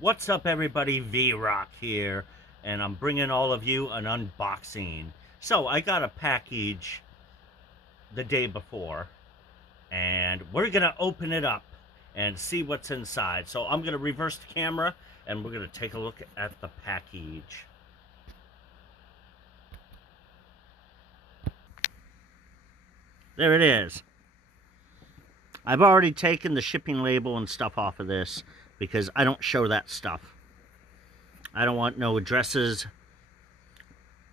What's up, everybody? V-Rock here, and I'm bringing all of you an unboxing. So, I got a package the day before, and we're going to open it up and see what's inside. So, I'm going to reverse the camera, and we're going to take a look at the package. There it is. I've already taken the shipping label and stuff off of this because I don't show that stuff. I don't want no addresses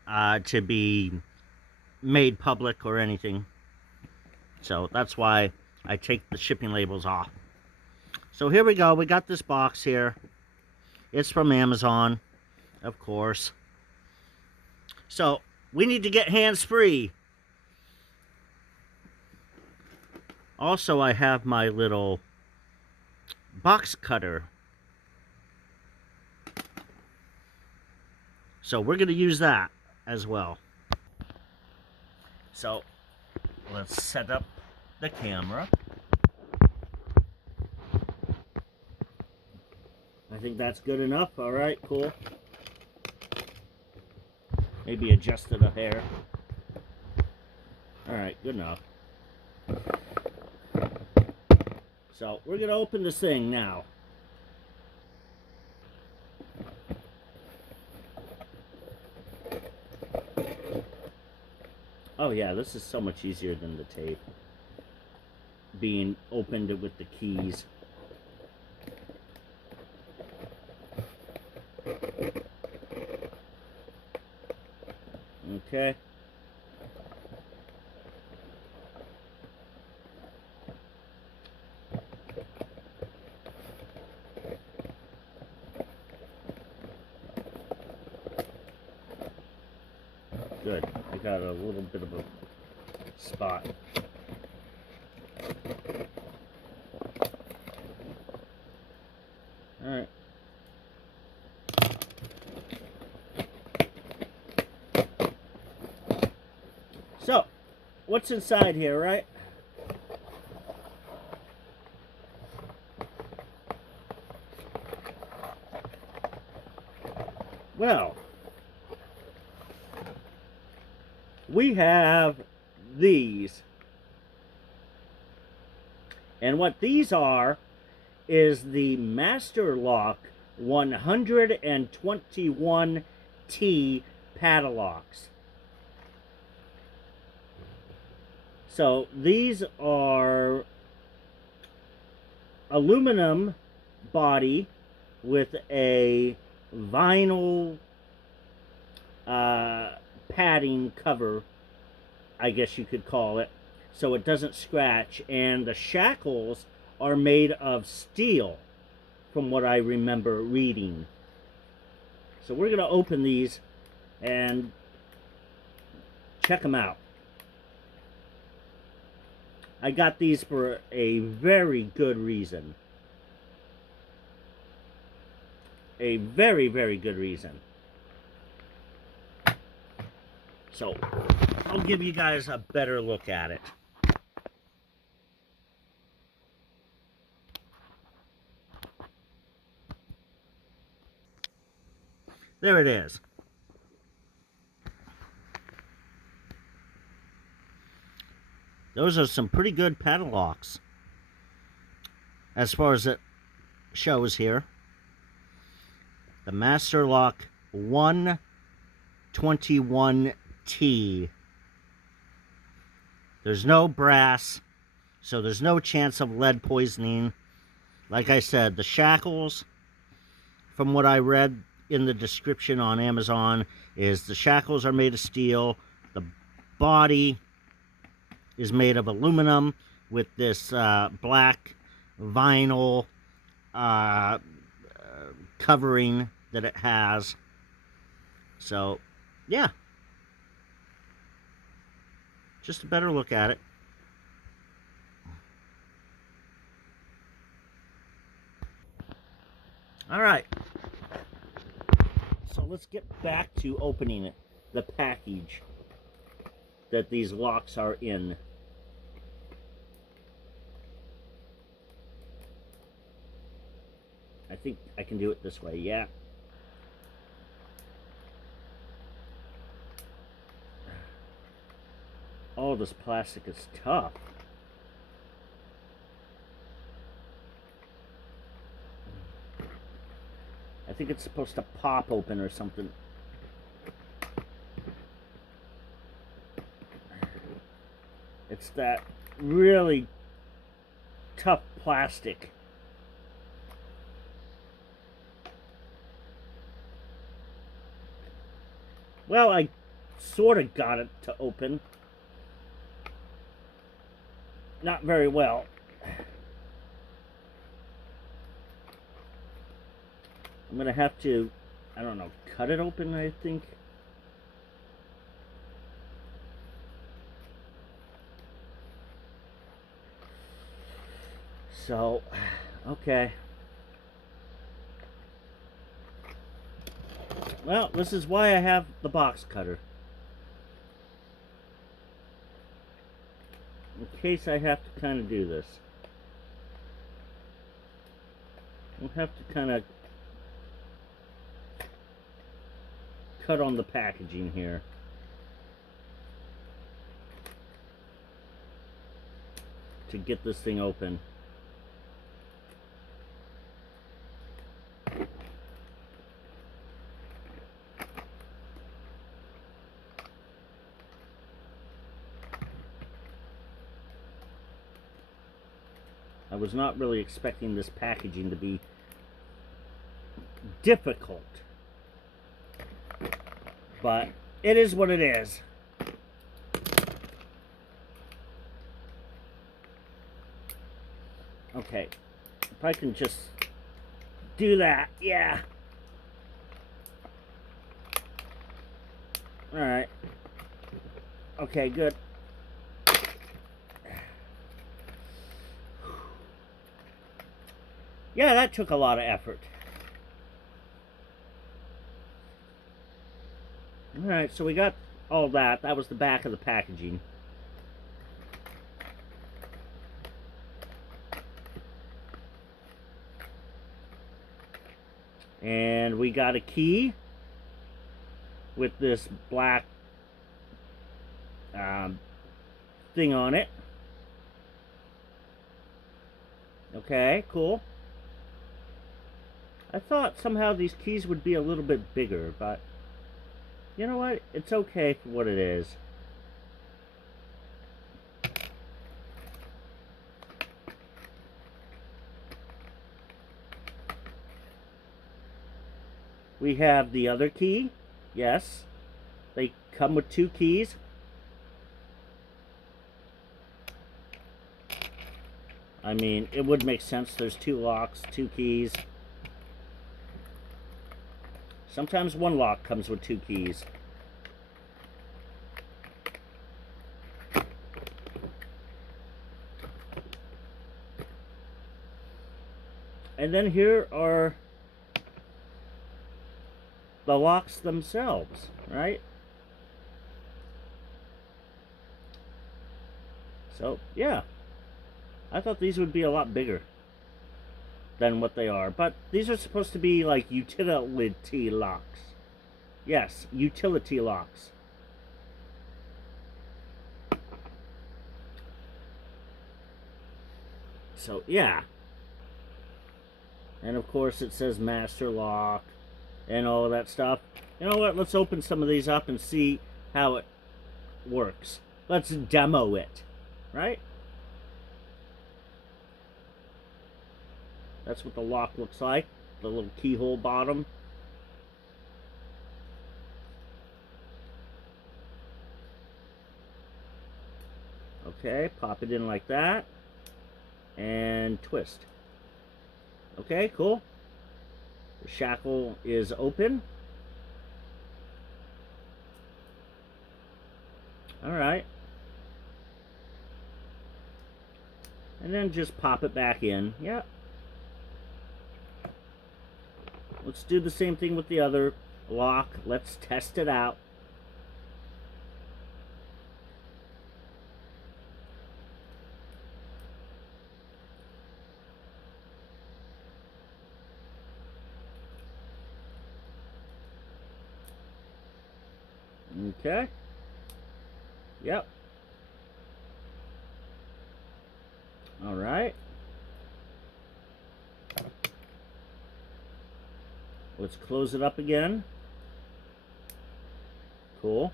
to be made public or anything. So that's why I take the shipping labels off. So here we go. We got this box here. It's from Amazon, of course. So we need to get hands-free. Also, I have my little box cutter. So we're going to use that as well. So let's set up the camera. I think that's good enough. All right, cool. Maybe adjust it a hair. All right, good enough. So we're going to open this thing now. Oh yeah, this is so much easier than the tape. Being opened with the keys. Okay. Good. I got a little bit of a spot. All right. So, what's inside here, right? Well, we have these. And what these are is the Master Lock 121T padlocks. So these are aluminum body with a vinyl padding cover, I guess you could call it, so it doesn't scratch. And the shackles are made of steel, from what I remember reading. So we're going to open these and check them out. I got these for a very good reason. A very, very good reason. So, I'll give you guys a better look at it. There it is. Those are some pretty good padlocks, as far as it shows here. The Master Lock 121T. There's no brass, so there's no chance of lead poisoning. Like I said, the shackles, from what I read in the description on Amazon, is the shackles are made of steel. The body is made of aluminum with this black vinyl covering that it has. So, yeah. Just a better look at it. All right. So let's get back to opening it, the package that these locks are in. think I can do it this way, yeah. Oh, this plastic is tough. I think it's supposed to pop open or something. It's that really tough plastic. Well, I sort of got it to open. Not very well. I'm gonna have to, I don't know, cut it open, I think. So, okay. Well, this is why I have the box cutter. In case I have to kind of do this. I'll have to kind of cut on the packaging here. To get this thing open. I was not really expecting this packaging to be difficult, but it is what it is. Okay, if I can just do that, yeah. All right. Okay, good. Yeah, that took a lot of effort. Alright, so we got all that. That was the back of the packaging. And we got a key with this black thing on it. Okay, cool. I thought somehow these keys would be a little bit bigger, but you know what? It's okay for what it is. We have the other key. Yes. They come with 2 keys. I mean, it would make sense. There's 2 locks, 2 keys. Sometimes one lock comes with 2 keys. And then here are the locks themselves, right? So, yeah. I thought these would be a lot bigger than what they are. But these are supposed to be like utility locks. Yes, utility locks. So, yeah. And of course it says master lock and all of that stuff. You know what? Let's open some of these up and see how it works. Let's demo it, right? That's what the lock looks like. The little keyhole bottom. Okay, pop it in like that. And twist. Okay, cool. The shackle is open. Alright. And then just pop it back in. Yep. Let's do the same thing with the other lock. Let's test it out. Okay. Yep. All right. Let's close it up again. Cool.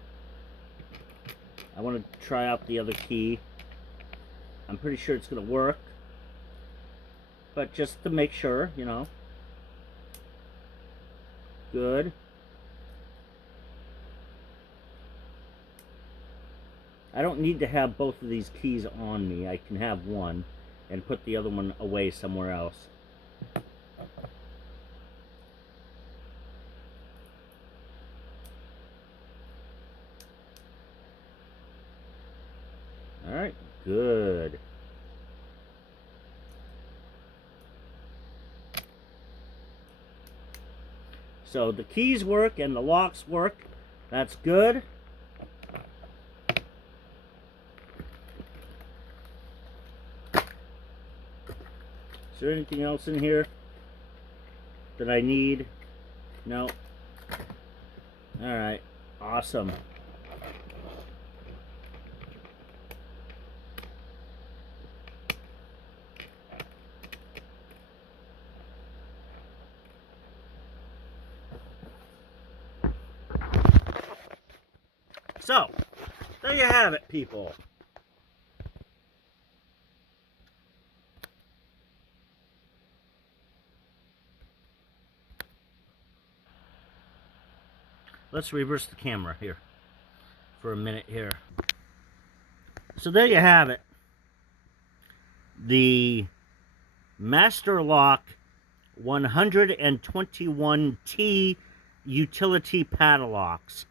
I want to try out the other key. I'm pretty sure it's going to work. But just to make sure, you know. Good. I don't need to have both of these keys on me. I can have one and put the other one away somewhere else. All right, good. So the keys work and the locks work. That's good. Is there anything else in here that I need? No. All right, awesome. So, there you have it, people. Let's reverse the camera here for a minute here. So there you have it. The Master Lock 121T utility padlocks.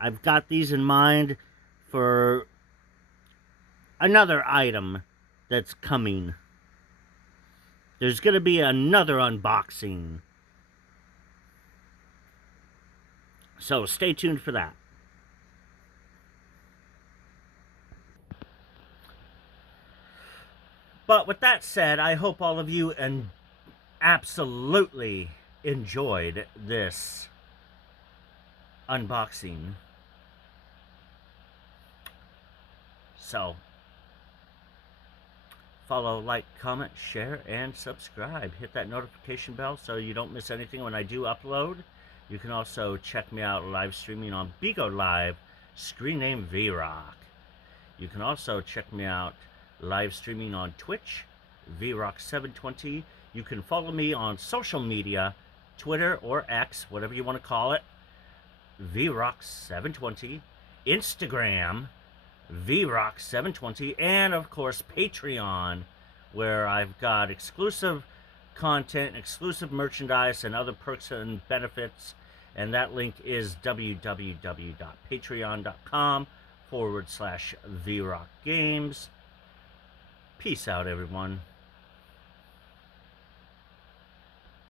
I've got these in mind for another item that's coming. There's going to be another unboxing. So stay tuned for that. But with that said, I hope all of you absolutely enjoyed this unboxing. So, follow, like, comment, share, and subscribe. Hit that notification bell so you don't miss anything when I do upload. You can also check me out live streaming on Bigo Live, screen name VRock. You can also check me out live streaming on Twitch, VRock720. You can follow me on social media, Twitter or X, whatever you want to call it, VRock720, Instagram, VRock720, and of course Patreon, where I've got exclusive content, exclusive merchandise, and other perks and benefits. And that link is www.patreon.com/VRockGames. Peace out, everyone.